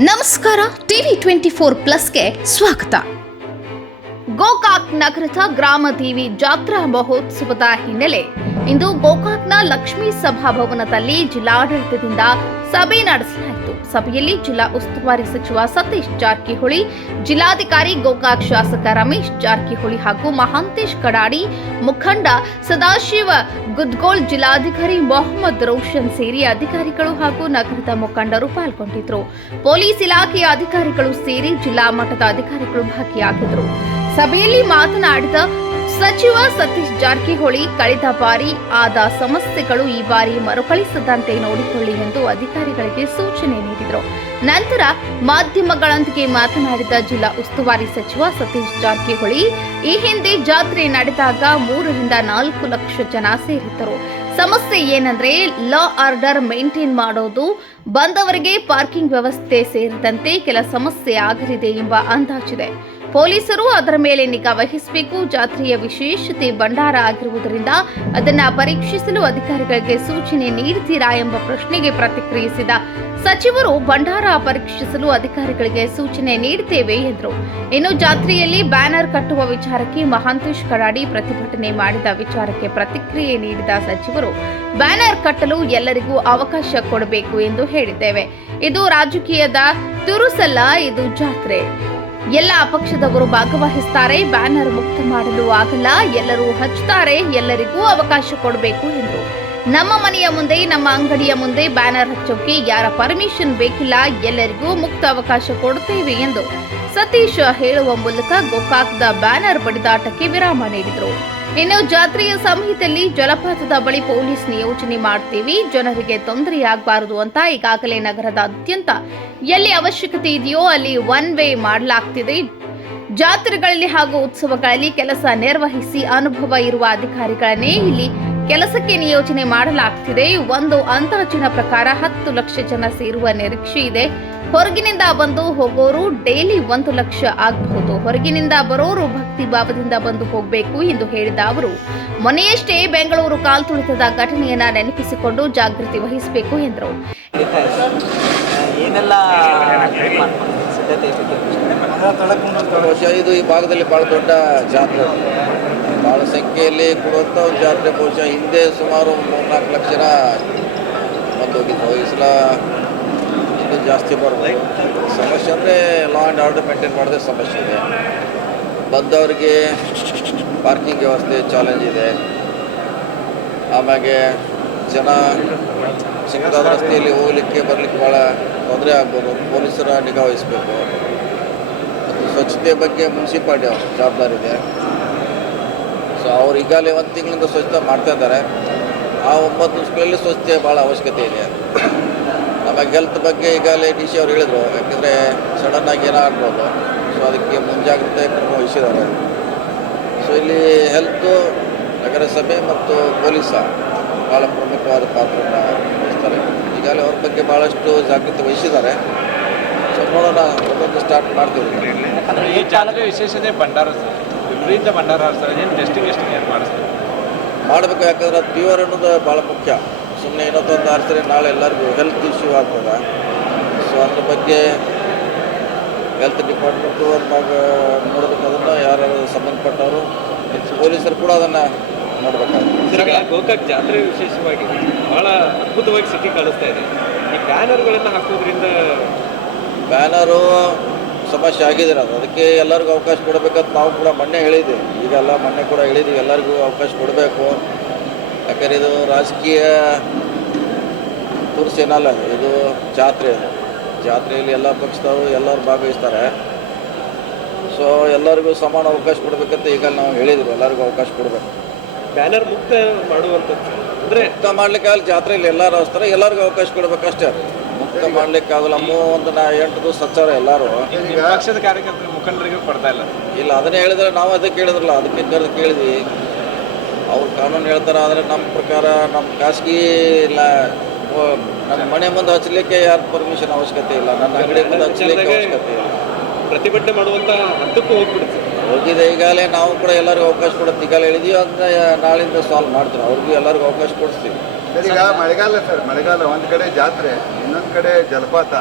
ನಮಸ್ಕಾರ, TV24+ಗೆ ಸ್ವಾಗತ. ಗೋಕಾಕ್ ನಗರದ ಗ್ರಾಮ ದೇವಿ ಜಾತ್ರಾ ಮಹೋತ್ಸವದ ಹಿನ್ನೆಲೆ ಇಂದು ಗೋಕಾಕ್ನ ಲಕ್ಷ್ಮೀ ಸಭಾಭವನದಲ್ಲಿ ಜಿಲ್ಲಾಡಳಿತದಿಂದ ಸಭೆ ನಡೆಸಲಾಯಿತು. ಸಭೆಯಲ್ಲಿ ಜಿಲ್ಲಾ ಉಸ್ತುವಾರಿ ಸಚಿವ ಸತೀಶ್ ಜಾರಕಿಹೊಳಿ, ಜಿಲ್ಲಾಧಿಕಾರಿ ಗೋಕಾಕ್ ಶಾಸಕ ರಮೇಶ್ ಜಾರಕಿಹೊಳಿ ಹಾಗೂ ಮಹಾಂತೇಶ್ ಕಡಾಡಿ, ಮುಖಂಡ ಸದಾಶಿವ ಗುದ್ಗೋಳ್, ಜಿಲ್ಲಾಧಿಕಾರಿ ಮೊಹಮ್ಮದ್ ರೋಷನ್ ಸೇರಿ ಅಧಿಕಾರಿಗಳು ಹಾಗೂ ನಗರದ ಮುಖಂಡರು ಪಾಲ್ಗೊಂಡಿದ್ದರು. ಪೊಲೀಸ್ ಇಲಾಖೆಯ ಅಧಿಕಾರಿಗಳು ಸೇರಿ ಜಿಲ್ಲಾ ಮಟ್ಟದ ಅಧಿಕಾರಿಗಳು ಭಾಗಿಯಾಗಿದ್ದರು. ಸಭೆಯಲ್ಲಿ ಮಾತನಾಡಿದ ಸಚಿವ ಸತೀಶ್ ಜಾರಕಿಹೊಳಿ, ಕಳೆದ ಬಾರಿ ಆದ ಸಮಸ್ಯೆಗಳು ಈ ಬಾರಿ ಮರುಕಳಿಸದಂತೆ ನೋಡಿಕೊಳ್ಳಿ ಎಂದು ಅಧಿಕಾರಿಗಳಿಗೆ ಸೂಚನೆ ನೀಡಿದರು. ನಂತರ ಮಾಧ್ಯಮಗಳೊಂದಿಗೆ ಮಾತನಾಡಿದ ಜಿಲ್ಲಾ ಉಸ್ತುವಾರಿ ಸಚಿವ ಸತೀಶ್ ಜಾರಕಿಹೊಳಿ, ಈ ಹಿಂದೆ ಜಾತ್ರೆ ನಡೆದಾಗ 3 ರಿಂದ 4 ಲಕ್ಷ ಜನ ಸೇರಿದ್ದರು. ಸಮಸ್ಯೆ ಏನಂದ್ರೆ ಲಾ ಆರ್ಡರ್ ಮೇಂಟೈನ್ ಮಾಡೋದು, ಬಂದವರಿಗೆ ಪಾರ್ಕಿಂಗ್ ವ್ಯವಸ್ಥೆ ಸೇರಿದಂತೆ ಕೆಲ ಸಮಸ್ಯೆ ಆಗಲಿದೆ ಎಂಬ ಅಂದಾಜಿದೆ. ಪೊಲೀಸರು ಅದರ ಮೇಲೆ ನಿಗಾ ವಹಿಸಬೇಕು. ಜಾತ್ರೆಯ ವಿಶೇಷತೆ ಭಂಡಾರ ಆಗಿರುವುದರಿಂದ ಅದನ್ನು ಪರೀಕ್ಷಿಸಲು ಅಧಿಕಾರಿಗಳಿಗೆ ಸೂಚನೆ ನೀಡುತ್ತೀರಾ ಎಂಬ ಪ್ರಶ್ನೆಗೆ ಪ್ರತಿಕ್ರಿಯಿಸಿದ ಸಚಿವರು, ಭಂಡಾರ ಪರೀಕ್ಷಿಸಲು ಅಧಿಕಾರಿಗಳಿಗೆ ಸೂಚನೆ ನೀಡುತ್ತೇವೆ ಎಂದರು. ಇನ್ನು ಜಾತ್ರೆಯಲ್ಲಿ ಬ್ಯಾನರ್ ಕಟ್ಟುವ ವಿಚಾರಕ್ಕೆ ಮಹಾಂತೇಶ್ ಕಡಾಡಿ ಪ್ರತಿಭಟನೆ ಮಾಡಿದ ವಿಚಾರಕ್ಕೆ ಪ್ರತಿಕ್ರಿಯೆ ನೀಡಿದ ಸಚಿವರು, ಬ್ಯಾನರ್ ಕಟ್ಟಲು ಎಲ್ಲರಿಗೂ ಅವಕಾಶ ಕೊಡಬೇಕು ಎಂದು ಹೇಳಿದ್ದೇವೆ. ಇದು ರಾಜಕೀಯದ ತುರುಸಲ್ಲ, ಇದು ಜಾತ್ರೆ. ಎಲ್ಲ ಪಕ್ಷದವರು ಭಾಗವಹಿಸುತ್ತಾರೆ. ಬ್ಯಾನರ್ ಮುಕ್ತ ಮಾಡಲು ಆಗಲ್ಲ, ಎಲ್ಲರೂ ಹಚ್ಚುತ್ತಾರೆ, ಎಲ್ಲರಿಗೂ ಅವಕಾಶ ಕೊಡಬೇಕು ಎಂದರು. ನಮ್ಮ ಮನೆಯ ಮುಂದೆ, ನಮ್ಮ ಅಂಗಡಿಯ ಮುಂದೆ ಬ್ಯಾನರ್ ಹಚ್ಚೋಕೆ ಯಾರ ಪರ್ಮಿಷನ್ ಬೇಕಿಲ್ಲ, ಎಲ್ಲರಿಗೂ ಮುಕ್ತ ಅವಕಾಶ ಕೊಡುತ್ತೇವೆ ಎಂದು ಸತೀಶ್ ಹೇಳುವ ಮೂಲಕ ಗೋಕಾಕ್ದ ಬ್ಯಾನರ್ ಬಡಿದಾಟಕ್ಕೆ ವಿರಾಮ ನೀಡಿದರು. ಇನ್ನು ಜಾತ್ರೆಯ ಸಮಯದಲ್ಲಿ ಜಲಪಾತದ ಬಳಿ ಪೊಲೀಸ್ ನಿಯೋಜನೆ ಮಾಡ್ತೀವಿ, ಜನರಿಗೆ ತೊಂದರೆಯಾಗಬಾರದು ಅಂತ ಈಗಾಗಲೇ ನಗರದಾದ್ಯಂತ ಎಲ್ಲಿ ಅವಶ್ಯಕತೆ ಇದೆಯೋ ಅಲ್ಲಿ 1 ವೇ ಮಾಡಲಾಗ್ತಿದೆ. ಜಾತ್ರೆಗಳಲ್ಲಿ ಹಾಗೂ ಉತ್ಸವಗಳಲ್ಲಿ ಕೆಲಸ ನಿರ್ವಹಿಸಿ ಅನುಭವ ಇರುವ ಅಧಿಕಾರಿಗಳನ್ನೇ ಇಲ್ಲಿ ಕೆಲಸಕ್ಕೆ ನಿಯೋಜನೆ ಮಾಡಲಾಗ್ತಿದೆ. ಒಂದು ಅಂದಾಜಿನ ಪ್ರಕಾರ 10 ಲಕ್ಷ ಜನ ಸೇರುವ ನಿರೀಕ್ಷೆ ಇದೆ. ಹೊರಗಿನಿಂದ ಬಂದು ಹೋಗೋರು ಡೈಲಿ 1 ಲಕ್ಷ ಆಗಬಹುದು. ಹೊರಗಿನಿಂದ ಬರೋರು ಭಕ್ತಿ ಭಾವದಿಂದ ಬಂದು ಹೋಗಬೇಕು ಎಂದು ಹೇಳಿದ ಅವರು, ಮೊನ್ನೆಯಷ್ಟೇ ಬೆಂಗಳೂರು ಕಾಲ್ತುಳಿತದ ಘಟನೆಯನ್ನ ನೆನಪಿಸಿಕೊಂಡು ಜಾಗೃತಿ ವಹಿಸಬೇಕು ಎಂದರು. ಇದು ಈ ಭಾಗದಲ್ಲಿ ಬಹಳ ದೊಡ್ಡ ಜಾತ್ರೆ, ಬಹಳ ಸಂಖ್ಯೆಯಲ್ಲಿ ಕೊಡುವಂಥ ಒಂದು ಜಾತ್ರೆ. ಬಹುಶಃ ಹಿಂದೆ ಸುಮಾರು 3-4 ಲಕ್ಷ ಜನ ಬಂದು ಹೋಗಿದ್ರು. ಈ ಸಲ ಇದು ಜಾಸ್ತಿ ಬರ್ಬೋದು. ಸಮಸ್ಯೆ ಅಂದರೆ ಲಾ ಆ್ಯಂಡ್ ಆರ್ಡರ್ ಮೇಂಟೈನ್ ಮಾಡೋದೇ ಸಮಸ್ಯೆ ಇದೆ. ಬಂದವರಿಗೆ ಪಾರ್ಕಿಂಗ್ ವ್ಯವಸ್ಥೆ ಚಾಲೆಂಜ್ ಇದೆ. ಆಮೇಲೆ ಜನ ಸಿಕ್ಕಾದ ರಸ್ತೆಯಲ್ಲಿ ಹೋಗಲಿಕ್ಕೆ ಬರಲಿಕ್ಕೆ ಭಾಳ ತೊಂದರೆ ಆಗ್ಬೋದು. ಪೊಲೀಸರ ನಿಗಾ ವಹಿಸಬೇಕು. ಮತ್ತು ಸ್ವಚ್ಛತೆ ಬಗ್ಗೆ ಮುನ್ಸಿಪಾಲ್ಟಿ ಜವಾಬ್ದಾರಿ ಇದೆ. ಸೊ ಅವ್ರು ಈಗಾಗಲೇ 1 ತಿಂಗಳಿಂದ ಸ್ವಚ್ಛತೆ ಮಾಡ್ತಾ ಇದ್ದಾರೆ. ಆ 9 ದಿವಸಗಳಲ್ಲಿ ಸ್ವಚ್ಛತೆ ಭಾಳ ಅವಶ್ಯಕತೆ ಇದೆ. ಆಮೇಲೆ ಹೆಲ್ತ್ ಬಗ್ಗೆ ಈಗಾಗಲೇ DC ಅವ್ರು ಹೇಳಿದರು, ಯಾಕೆಂದರೆ ಸಡನ್ನಾಗಿ ಏನಾಗ್ಬೋದು. ಸೊ ಅದಕ್ಕೆ ಮುಂಜಾಗ್ರತೆ ಕ್ರಮ ವಹಿಸಿದ್ದಾರೆ. ಸೊ ಇಲ್ಲಿ ಹೆಲ್ತು, ನಗರಸಭೆ ಮತ್ತು ಪೊಲೀಸ ಭಾಳ ಪ್ರಮುಖವಾದ ಪಾತ್ರವನ್ನು ವಹಿಸ್ತಾರೆ. ಈಗಾಗಲೇ ಅವ್ರ ಬಗ್ಗೆ ಭಾಳಷ್ಟು ಜಾಗೃತಿ ವಹಿಸಿದ್ದಾರೆ. ಸೊ ನೋಡೋಣ, ಒಂದೊಂದು ಸ್ಟಾರ್ಟ್ ಮಾಡ್ತೀವಿ. ಅಂದರೆ ಈ ಜಾತ್ರೆ ವಿಶೇಷತೆ ಭಂಡಾರ ಸರ್, ವಿಪರೀತ ಭಂಡಾರ ಸರ್, ಏನು ಟೆಸ್ಟಿಂಗ್ ಏನು ಮಾಡಿಸ್ತಾರೆ ಮಾಡಬೇಕು. ಯಾಕಂದ್ರೆ ಅದು ಪ್ಯೂರ್ ಅನ್ನೋದು ಭಾಳ ಮುಖ್ಯ. ಸುಮ್ಮನೆ ಇನ್ನೊಂದು ಆರಿಸಿದ್ರೆ ನಾಳೆ ಎಲ್ಲರಿಗೂ ಹೆಲ್ತ್ ಇಶ್ಯೂ ಆಗ್ತದೆ. ಸೊ ಅದ್ರ ಬಗ್ಗೆ ಹೆಲ್ತ್ ಡಿಪಾರ್ಟ್ಮೆಂಟು ನೋಡಬೇಕು. ಅದನ್ನು ಯಾರು ಸಂಬಂಧಪಟ್ಟವರು, ಪೊಲೀಸರು ಕೂಡ ಅದನ್ನು ನೋಡಬೇಕಾಗುತ್ತೆ. ಗೋಕಾಕ್ ಜಾತ್ರೆ ವಿಶೇಷವಾಗಿ ಭಾಳ ಅದ್ಭುತವಾಗಿ ಸಿಟಿ ಕಾಣಿಸ್ತಾ ಇದೆ. ಈ ಬ್ಯಾನರ್ಗಳನ್ನು ಹಾಕೋದ್ರಿಂದ ಬ್ಯಾನರು ಸಮಸ್ಯೆ ಆಗಿದೆ. ಅದಕ್ಕೆ ಎಲ್ಲರಿಗೂ ಅವಕಾಶ ಕೊಡಬೇಕಂತ ನಾವು ಕೂಡ ಮೊನ್ನೆ ಹೇಳಿದ್ದೀವಿ. ಈಗೆಲ್ಲ ಮೊನ್ನೆ ಕೂಡ ಹೇಳಿದ್ದೀವಿ, ಎಲ್ಲರಿಗೂ ಅವಕಾಶ ಕೊಡಬೇಕು. ಯಾಕಂದರೆ ಇದು ರಾಜಕೀಯ ಟೂರ್ಸ್ ಏನಲ್ಲ, ಇದು ಜಾತ್ರೆ. ಜಾತ್ರೆಯಲ್ಲಿ ಎಲ್ಲ ಪಕ್ಷದವರು ಎಲ್ಲರೂ ಭಾಗವಹಿಸ್ತಾರೆ. ಸೊ ಎಲ್ಲರಿಗೂ ಸಮಾನ ಅವಕಾಶ ಕೊಡಬೇಕಂತ ಈಗ ನಾವು ಹೇಳಿದ್ದೀವಿ, ಎಲ್ಲರಿಗೂ ಅವಕಾಶ ಕೊಡಬೇಕು. ಬ್ಯಾನರ್ ಮುಕ್ತ ಮಾಡುವಂಥದ್ದು ಅಂದರೆ ಮುಕ್ತ ಮಾಡಲಿಕ್ಕಾಗಲ್ಲ. ಜಾತ್ರೆಯಲ್ಲಿ ಎಲ್ಲರೂ ಹಚ್ತಾರೆ, ಎಲ್ಲರಿಗೂ ಅವಕಾಶ ಕೊಡಬೇಕಷ್ಟೇ. ಮುಕ್ತ ಮಾಡಲಿಕ್ಕಾಗಲ್ಲ. 8 ದಿವಸ ಹಚ್ಚಾರ ಎಲ್ಲರೂ. ಪಕ್ಷದ ಕಾರ್ಯಕರ್ತರ ಮುಖಂಡರಿಗೂ ಕೊಡ್ತಾ ಇಲ್ಲ. ಅದನ್ನೇ ಹೇಳಿದ್ರೆ ನಾವು ಅದಕ್ಕೆ ಹೇಳಿದ್ರಲ್ಲ, ಅದಕ್ಕೆ ಕೇಳಿದ್ವಿ. ಅವ್ರು ಕಾನೂನು ಹೇಳ್ತಾರೆ. ಆದರೆ ನಮ್ಮ ಪ್ರಕಾರ ನಮ್ಮ ಖಾಸಗಿ ಇಲ್ಲ, ನನ್ನ ಮನೆ ಮುಂದೆ ಹಚ್ಚಲಿಕ್ಕೆ ಯಾರು ಪರ್ಮಿಷನ್ ಅವಶ್ಯಕತೆ ಇಲ್ಲ. ನನ್ನ ಅಂಗಡಿ ಮುಂದೆ ಹಚ್ಚಲಿಕ್ಕೆ ಅವಶ್ಯಕತೆ ಇಲ್ಲ. ಪ್ರತಿಭಟನೆ ಮಾಡುವಂಥ ಹಂತಕ್ಕೂ ಹೋಗಿದೆ. ಈಗಾಗಲೇ ನಾವು ಕೂಡ ಎಲ್ಲರಿಗೂ ಅವಕಾಶ ಕೊಡುತ್ತೆ. ಈಗಾಗಲೇ ಹೇಳಿದೀವಿ, ಅದನ್ನ ನಾಳಿಂದ ಸಾಲ್ವ್ ಮಾಡ್ತೀವಿ. ಅವ್ರಿಗೂ ಎಲ್ಲರಿಗೂ ಅವಕಾಶ ಕೊಡಿಸ್ತೀವಿ. ಈಗ ಮಳೆಗಾಲ ಸರ್, ಮಳೆಗಾಲ ಒಂದು ಕಡೆ ಜಾತ್ರೆ, ಇನ್ನೊಂದು ಕಡೆ ಜಲಪಾತ.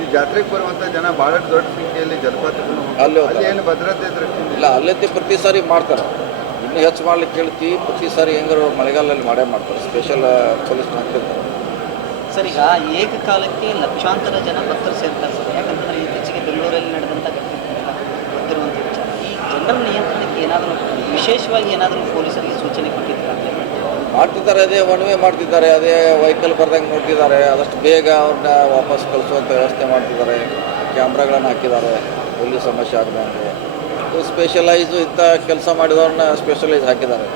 ಈ ಜಾತ್ರೆಗೆ ಬರುವಂಥ ಜನ ಬಹಳಷ್ಟು ದೊಡ್ಡ ಸಂಖ್ಯೆಯಲ್ಲಿ ಜಲಪಾತಗಳು ಅಲ್ಲಿ ಹೋಗ್ತಾರೆ. ಅಲ್ಲಿ ಏನು ಭದ್ರತೆ ದೃಷ್ಟಿಯಿಂದ ಇಲ್ಲ ಅಲ್ಲೈತಿ ಪ್ರತಿ ಸಾರಿ ಮಾಡ್ತಾರೆ, ಇನ್ನೂ ಹೆಚ್ಚು ಮಾಡ್ಲಿಕ್ಕೆ ಹೇಳ್ತೀವಿ. ಪ್ರತಿ ಸಾರಿ ಹೆಂಗಾರು ಮಳೆಗಾಲದಲ್ಲಿ ಮಾಡೇ ಮಾಡ್ತಾರೆ, ಸ್ಪೆಷಲ್ ಪೊಲೀಸ್ ಹಾಕಿರ್ತಾರೆ. ಸರ್, ಈಗ ಏಕಕಾಲಕ್ಕೆ ಲಕ್ಷಾಂತರ ಜನ ಭಕ್ತರು ಸೇರ್ತಾರೆ ಸರ್. ಯಾಕಂತಂದ್ರೆ ಇತ್ತೀಚೆಗೆ ಬೆಂಗಳೂರಲ್ಲಿ ನಡೆದಂಥ ಗೊತ್ತಿರುವಂಥ ವಿಚಾರ. ಈ ಜನರ ನಿಯಂತ್ರಣಕ್ಕೆ ಏನಾದರೂ ವಿಶೇಷವಾಗಿ ಏನಾದರೂ ಪೊಲೀಸರಿಗೆ ಸೂಚನೆ ಕೊಟ್ಟಿದ್ದಾರೆ? ಮಾಡ್ತಿದ್ದಾರೆ, ಅದೇ ಒನ್ ವೇ ಮಾಡ್ತಿದ್ದಾರೆ, ಅದೇ ವೆಹಿಕಲ್ ಬರ್ದಂಗೆ ನೋಡ್ತಿದ್ದಾರೆ. ಆದಷ್ಟು ಬೇಗ ಅವ್ರನ್ನ ವಾಪಸ್ ಕಳಿಸುವಂಥ ವ್ಯವಸ್ಥೆ ಮಾಡ್ತಿದ್ದಾರೆ. ಕ್ಯಾಮ್ರಾಗಳನ್ನು ಹಾಕಿದ್ದಾರೆ ಪೊಲೀಸ್ ಸಮಸ್ಯೆ ಆಗದಂಗೆ. ಸ್ಪೆಷಲೈಸು ಇಂಥ ಕೆಲಸ ಮಾಡಿದವ್ರನ್ನ ಸ್ಪೆಷಲೈಸ್ ಹಾಕಿದ್ದಾರೆ.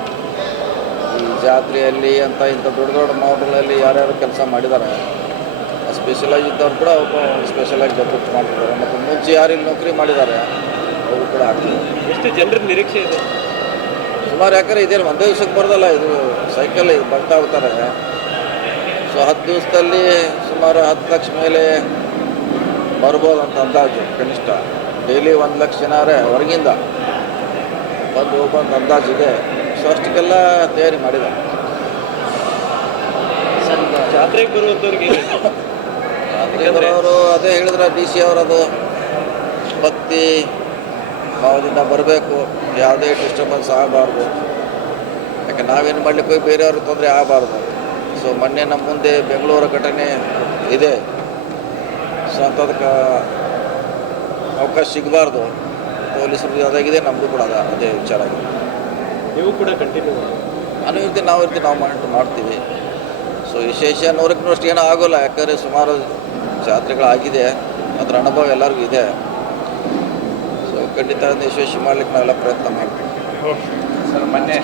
ಈ ಜಾತ್ರೆಯಲ್ಲಿ ಅಂತ ಇಂಥ ದೊಡ್ಡ ದೊಡ್ಡ ಮಾಲ್ಗಳಲ್ಲಿ ಯಾರ್ಯಾರು ಕೆಲಸ ಮಾಡಿದ್ದಾರೆ ಆ ಸ್ಪೆಷಲೈಸ್ ಇದ್ದವ್ರು ಕೂಡ ಒಬ್ಬ ಸ್ಪೆಷಲೈಸ್ ಜೊತೆ ಮಾಡ್ತಿದ್ದಾರೆ. ಮತ್ತು ಮುಂಚೆ ಯಾರಿಲ್ಲಿ ನೌಕರಿ ಮಾಡಿದ್ದಾರೆ ಅವರು ಕೂಡ ಹಾಕ್ತಿದ್ದಾರೆ. ಎಷ್ಟು ಜನರ ನಿರೀಕ್ಷೆ ಇದೆ? ಸುಮಾರು, ಯಾಕಂದರೆ ಇದೇನು ಒಂದೇ ದಿವ್ಸಕ್ಕೆ ಬರೋದಲ್ಲ, ಇದು ಸೈಕಲ್ ಇದು ಬರ್ತಾ ಹೋಗ್ತಾರೆ. ಸೊ 10 ದಿವಸದಲ್ಲಿ ಸುಮಾರು 10 ಲಕ್ಷ ಮೇಲೆ ಬರ್ಬೋದು ಅಂತ ಅಂದಾಜು ಕನಿಷ್ಠ. ಡೈಲಿ 1 ಲಕ್ಷ ಜನರೇ ಹೊರಗಿಂದ ಬಂದು ಹೋಗುವಂಥ ಅಂದಾಜಿದೆ. ಸೊ ಅಷ್ಟಕ್ಕೆಲ್ಲ ತಯಾರಿ ಮಾಡಿದ್ದಾರೆ. ಸರ್, ಈಗ ಜಾತ್ರೆಗೆ ಬರುವಂಥವ್ರಿಗೆ ಜಾತ್ರೆ ಬರೋರು ಅದೇ ಹೇಳಿದ್ರೆ DC ಅವರದು ಭಕ್ತಿ ಭಾವದಿಂದ ಬರಬೇಕು, ಯಾವುದೇ ಡಿಸ್ಟರ್ಬೆನ್ಸ್ ಆಗಬಾರ್ದು. ಯಾಕೆ ನಾವೇನು ಮಾಡ್ಲಿಕ್ಕೆ ಹೋಗಿ ಬೇರೆಯವ್ರಿಗೆ ತೊಂದರೆ ಆಗಬಾರ್ದು. ಸೊ ಮೊನ್ನೆ ನಮ್ಮ ಮುಂದೆ ಬೆಂಗಳೂರು ಘಟನೆ ಇದೆ. ಸೊ ಅಂಥದಕ್ಕೆ ಅವಕಾಶ ಸಿಗಬಾರ್ದು. ಪೊಲೀಸರು ಅದಾಗಿದೆ, ನಮ್ಮದು ಕೂಡ ಅದೇ ವಿಚಾರ ಆಗಿದೆ. ನೀವು ಕೂಡ ಕಂಟಿನ್ಯೂ ನಾನು ಇರ್ತೀನಿ, ನಾವು ಮಾಡ್ತೀವಿ. ಸೊ ವಿಶೇಷ 100ಕ್ಕೆ ಅಷ್ಟು ಏನೂ ಆಗೋಲ್ಲ, ಯಾಕಂದರೆ ಸುಮಾರು ಜಾತ್ರೆಗಳಾಗಿದೆ, ಅದರ ಅನುಭವ ಎಲ್ಲರಿಗೂ ಇದೆ. ಸೊ ಖಂಡಿತ ಯಶಸ್ವಿ ಮಾಡ್ಲಿಕ್ಕೆ ನಾವೆಲ್ಲ ಪ್ರಯತ್ನ ಮಾಡ್ತೀವಿ. ಸರ್, ಮೊನ್ನೆ